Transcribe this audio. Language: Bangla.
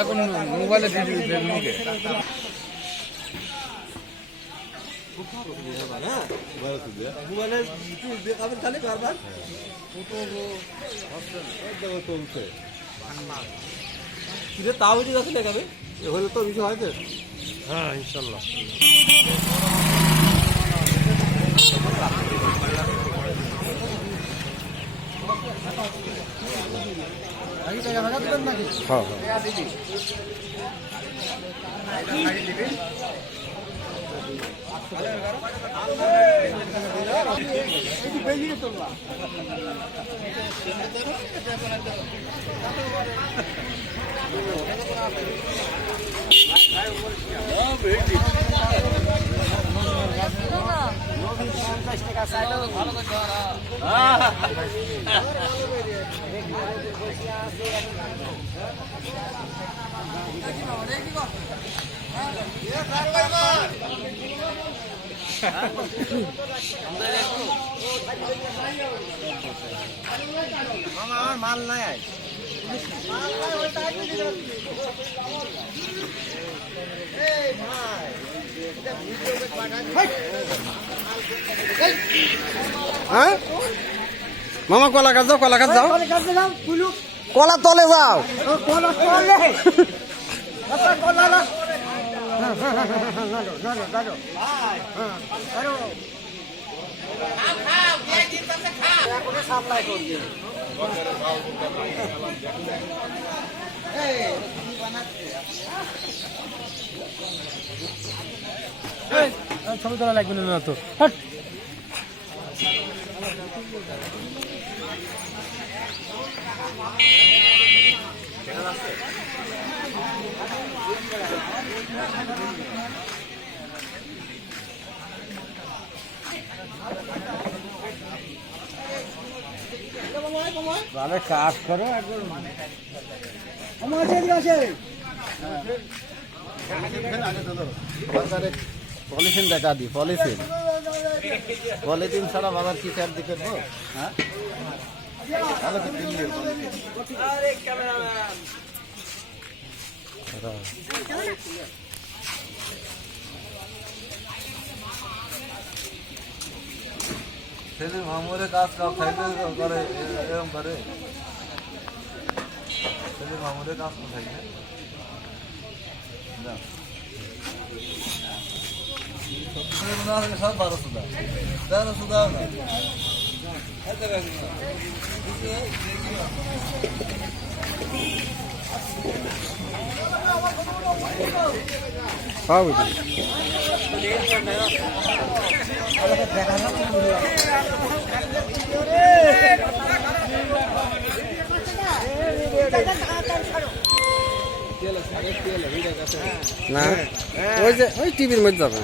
এখন মোবাইলে মুখে তাও যদি আছে দেখাবে হলে তো কিছু হয়তো। হ্যাঁ ইনশাল্লাহ। আমার মাল নাই হ্যাঁ মামা কলা গাছ যাও, কলা গাছ যাও, কলা তলে যাও। ছবি তোলা লাগবে না তো। কাজ করো পলিথিন দেখা দি, পলিথিন পলিথিন ছাড়া বাবার কি চার দিকে হ্যাঁ মামুরে কাজ খাইতে করে এরকম করে মামুরে কাজ খাইতে সব 1200 দাও 1300 দাও না পাবো না ওই যে ওই টিভির মধ্যে যাবে।